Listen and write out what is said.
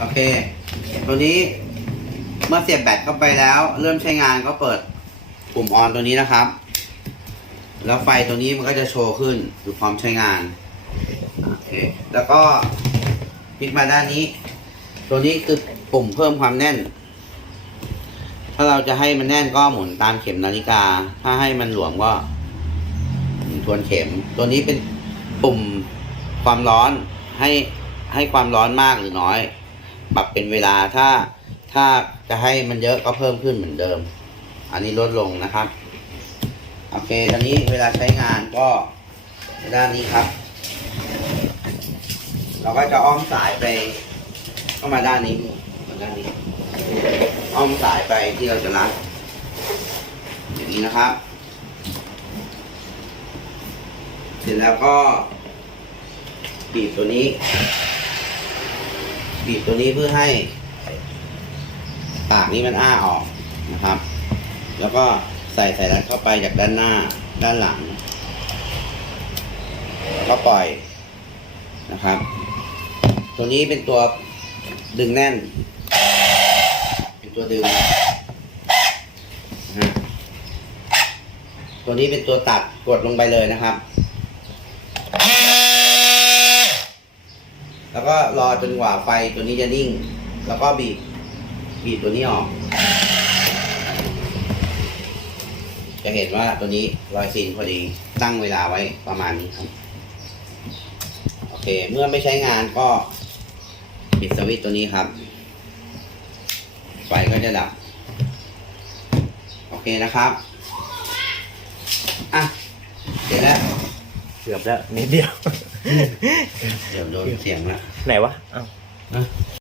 โอเค ตัวนี้เมื่อเสียบแบตเข้าไปแล้ว เริ่มใช้งานก็เปิดปุ่มออนตัวนี้นะครับ แล้วไฟตัวนี้มันก็จะโชว์ขึ้นอยู่พร้อมใช้งานโอเคแล้วก็พลิกมาด้านนี้ ตัวนี้คือปุ่มเพิ่มความแน่น ถ้าเราจะให้มันแน่นก็หมุนตามเข็มนาฬิกา ถ้าให้มันหลวมก็ทวนเข็ม ตัวนี้เป็นปุ่มความร้อนให้ให้ความร้อนมากหรือน้อย ปรับเป็นเวลาถ้าถ้าจะให้มันเยอะก็เพิ่มขึ้นเหมือนเดิม อันนี้ลดลงนะครับโอเคตอนนี้เวลาใช้งานก็ด้านนี้ครับ เราก็จะอ้อมสายไปเข้ามาด้านนี้มาด้านนี้ อ้อมสายไปที่เราจะรัดอย่างนี้นะครับ เสร็จแล้วก็บีบตัวนี้ บีบตัวนี้เพื่อให้ปากนี้มันอ้าออกนะครับ แล้วก็ใส่ใส่รัดเข้าไปจากด้านหน้าด้านหลัง ก็ปล่อยนะครับ ตัวนี้เป็นตัวดึงแน่น เป็นตัวดึงตัวนี้เป็นตัวตัดกดลงไปเลยนะครับ แล้วก็รอจนกว่าไฟตัวนี้จะนิ่ง แล้วก็บีบบีบตัวนี้ออก จะเห็นว่าตัวนี้รอยซีนพอดีตั้งเวลาไว้ประมาณนี้ครับโอเค เมื่อไม่ใช้งานก็ปิดสวิตช์ตัวนี้ครับ ไฟก็จะดับ โอเคนะครับ อะ เสร็จแล้ว เกือบแล้วนิดเดียว เดี๋ยวโดนเสียงละ ไหนวะเอ้า นะ